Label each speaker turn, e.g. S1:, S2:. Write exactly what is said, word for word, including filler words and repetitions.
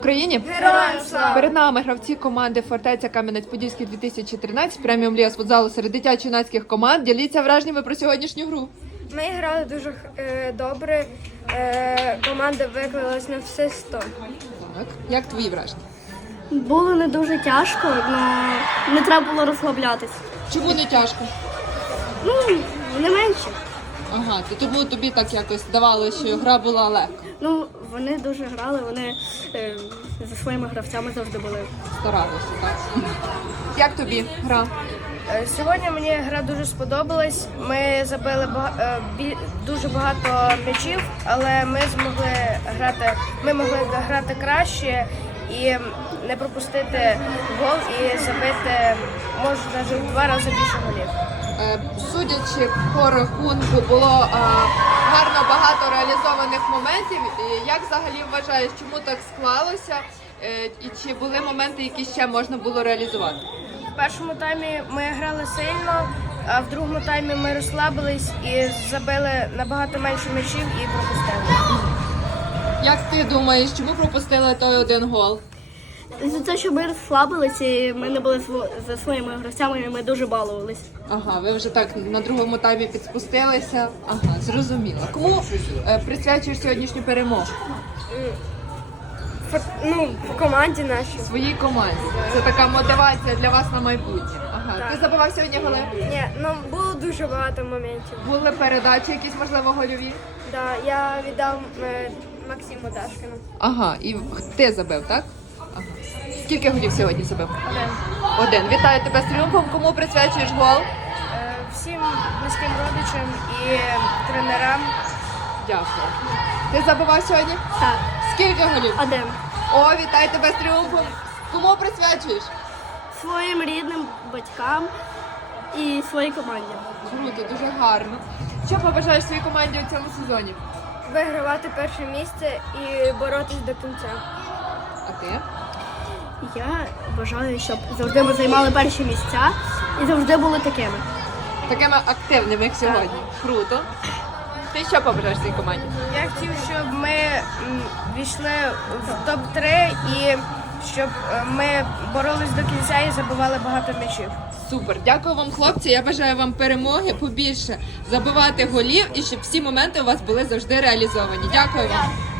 S1: Україні
S2: Героям слава!
S1: Перед нами гравці команди Фортеця Кам'янець-Подільський дві тисячі тринадцять, преміум ліга з футзалу серед дитячо-юнацьких команд. Діліться враженнями про сьогоднішню гру.
S2: Ми грали дуже е, добре, е, команда виклалась на все сто.
S1: Так, як твої враження?
S3: Було не дуже тяжко, але не треба було розслаблятись.
S1: Чому не тяжко?
S3: Ну, не менше.
S1: Ага, то тому тобі так якось здавалося, що гра була легка.
S3: Ну, вони дуже грали, вони е, зі своїми гравцями завжди були.
S1: Старалися, так? Як тобі гра?
S2: Е, Сьогодні мені гра дуже сподобалась. Ми забили бага- е, бі- дуже багато м'ячів, але ми змогли грати, ми могли грати краще і не пропустити гол і забити, може, навіть в два рази більше голів.
S1: Е, Судячи по рахунку, було е, гарно багато реалізованих моментів. І як взагалі вважаєш, чому так склалося? Е, І чи були моменти, які ще можна було реалізувати?
S2: В першому таймі ми грали сильно, а в другому таймі ми розслабились і забили набагато менше м'ячів і пропустили.
S1: Як ти думаєш, чому пропустили той один гол?
S3: За те, що ми розслабилися, і ми не були зво- за своїми гравцями, і ми дуже балувались.
S1: Ага, ви вже так на другому таймі підспустилися. Ага, зрозуміло. Кому е, присвячуєш сьогоднішню перемогу?
S2: Ну, в команді нашій.
S1: Своїй команді. Це така мотивація для вас на майбутнє. Ага,
S2: Так.
S1: ти забивав сьогодні голи?
S2: Ні, ну було дуже багато моментів.
S1: Були передачі якісь, можливо, гольові?
S2: Да, я віддав е, Максиму Дашкину.
S1: Ага, і ти забив, так? Ага. Скільки голів сьогодні забив?
S2: Один.
S1: Один. Вітаю тебе з тріумфом. Кому присвячуєш гол?
S2: Е, всім близьким родичам і тренерам.
S1: Дякую. Ти забивав сьогодні?
S3: Так,
S1: Скільки голів?
S3: один.
S1: О, вітаю тебе з тріумфом. Кому присвячуєш?
S3: Своїм рідним батькам і своїй команді.
S1: Круто, дуже гарно. Що побажаєш своїй команді у цьому сезоні?
S2: Вигравати перше місце і боротись до кінця.
S1: А ти?
S3: Я бажаю, щоб завжди ми займали перші місця і завжди були такими.
S1: Такими активними, як сьогодні. Круто. Ти що побажаєш своїй команді?
S2: Я хотів, щоб ми м, війшли в топ три і щоб е, ми боролись до кінця і забивали багато м'ячів.
S1: Супер. Дякую вам, хлопці. Я бажаю вам перемоги, побільше забивати голів і щоб всі моменти у вас були завжди реалізовані. Дякую вам.